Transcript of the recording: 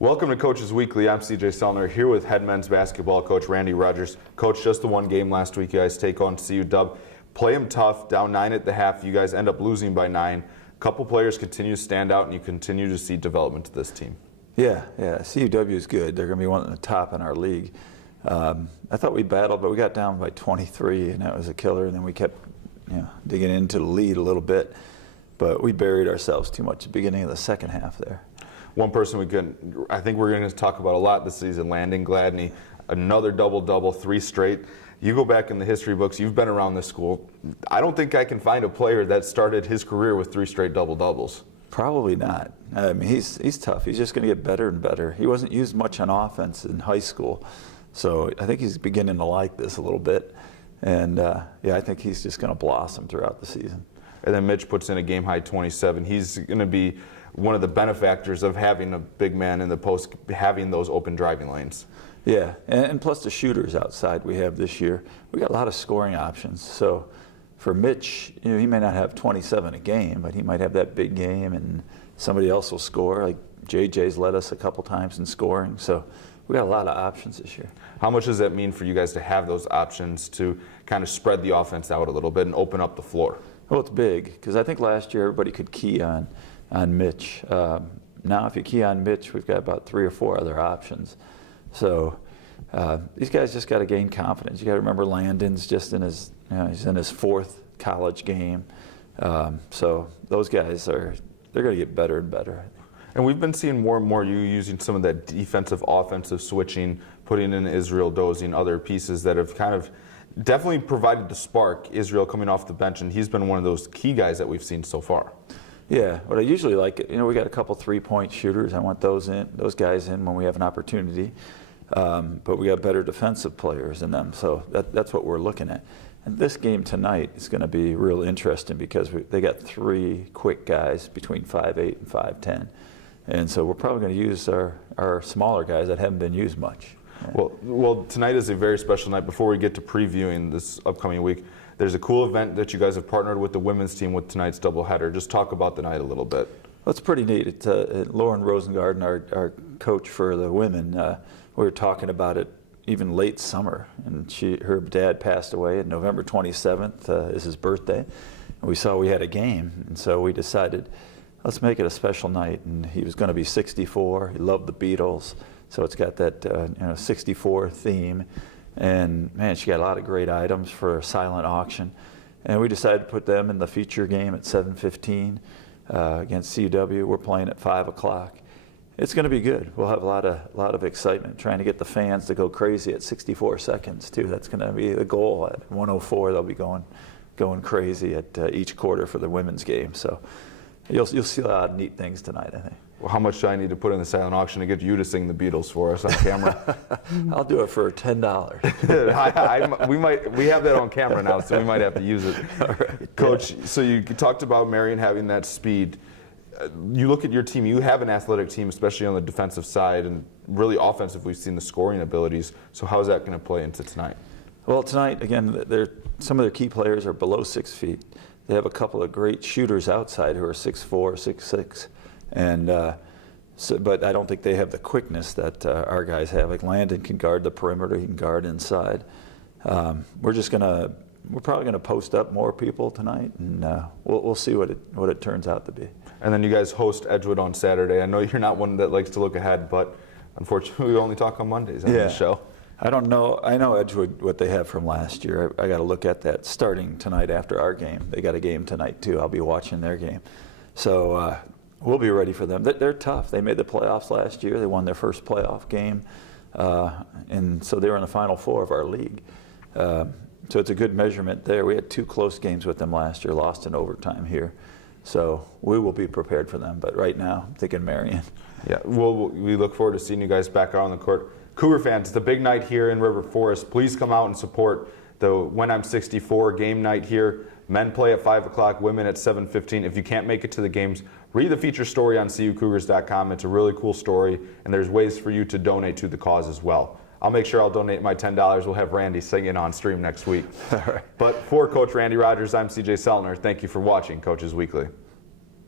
Welcome to Coaches Weekly. I'm CJ Selner here with head men's basketball coach Randy Rogers. Coach, just the one game last week you guys take on CU Dub. Play them tough, down 9 at the half. You guys end up losing by 9. A couple players continue to stand out and you continue to see development to this team. Yeah, CUW is good. They're going to be one of the top in our league. I thought we battled, but we got down by 23 and that was a killer, and then we kept digging into the lead a little bit, but we buried ourselves too much at the beginning of the second half there. One person I think we're going to talk about a lot this season, Landon Gladney, another double-double, 3 straight. You go back in the history books, you've been around this school. I don't think I can find a player that started his career with 3 straight double-doubles. Probably not. I mean, he's tough. He's just going to get better and better. He wasn't used much on offense in high school, so I think he's beginning to like this a little bit. And I think he's just going to blossom throughout the season. And then Mitch puts in a game-high 27. He's going to be one of the benefactors of having a big man in the post, having those open driving lanes. Yeah, and plus the shooters outside we have this year. We got a lot of scoring options. So for Mitch, he may not have 27 a game, but he might have that big game and somebody else will score. Like JJ's led us a couple times in scoring. So we got a lot of options this year. How much does that mean for you guys to have those options to kind of spread the offense out a little bit and open up the floor? Well, it's big because I think last year everybody could key on Mitch. Now if you key on Mitch, we've got about 3 or 4 other options. So these guys just got to gain confidence. You got to remember Landon's just in his, he's in his 4th college game. So those guys they're going to get better and better. And we've been seeing more and more you using some of that defensive, offensive switching, putting in Israel Dozing, other pieces that have kind of definitely provided the spark. Israel coming off the bench, and he's been one of those key guys that we've seen so far. Yeah, what I usually like, we got a couple 3-point shooters. I want those guys in when we have an opportunity. But we got better defensive players in them, so that's what we're looking at. And this game tonight is going to be real interesting because they got 3 quick guys between 5'8" and 5'10", and so we're probably going to use our smaller guys that haven't been used much. Yeah. Well, tonight is a very special night. Before we get to previewing this upcoming week, there's a cool event that you guys have partnered with the women's team with tonight's doubleheader. Just talk about the night a little bit. Well, it's pretty neat. It's Lauren Rosengarten, our coach for the women. We were talking about it even late summer, and her dad passed away, and November 27th is his birthday. And we saw we had a game, and so we decided, let's make it a special night. And he was going to be 64. He loved the Beatles, so it's got that 64 theme. And man, she got a lot of great items for a silent auction. And we decided to put them in the feature game at 7:15 against CUW. We're playing at 5 o'clock. It's going to be good. We'll have a lot of excitement, trying to get the fans to go crazy at 64 seconds too. That's going to be the goal. At 104, they'll be going crazy at each quarter for the women's game. So you'll see a lot of neat things tonight, I think. Well, how much do I need to put in the silent auction to get you to sing the Beatles for us on camera? I'll do it for $10. We have that on camera now, so we might have to use it. All right. Coach, yeah. So you talked about Marion having that speed. You look at your team, you have an athletic team, especially on the defensive side, and really offensive, we've seen the scoring abilities. So how is that going to play into tonight? Well, tonight, again, some of their key players are below 6 feet. They have a couple of great shooters outside who are 6'4", 6'6", and but I don't think they have the quickness that our guys have. Like Landon can guard the perimeter, he can guard inside. We're probably gonna post up more people tonight, and we'll see what it turns out to be. And then you guys host Edgewood on Saturday. I know you're not one that likes to look ahead, but unfortunately we only talk on Mondays on this show. I don't know. I know Edgewood, what they have from last year. I got to look at that starting tonight after our game. They got a game tonight too. I'll be watching their game. So we'll be ready for them. They're tough. They made the playoffs last year. They won their first playoff game. And so they were in the Final Four of our league. So it's a good measurement there. We had 2 close games with them last year, lost in overtime here. So we will be prepared for them. But right now, I'm thinking Marion. Yeah, well, we look forward to seeing you guys back out on the court. Cougar fans, it's a big night here in River Forest. Please come out and support the When I'm 64 game night here. Men play at 5 o'clock, women at 7:15. If you can't make it to the games, read the feature story on CUCougars.com. It's a really cool story, and there's ways for you to donate to the cause as well. I'll make sure I'll donate my $10. We'll have Randy sing it on stream next week. All right. But for Coach Randy Rogers, I'm CJ Selner. Thank you for watching Coaches Weekly.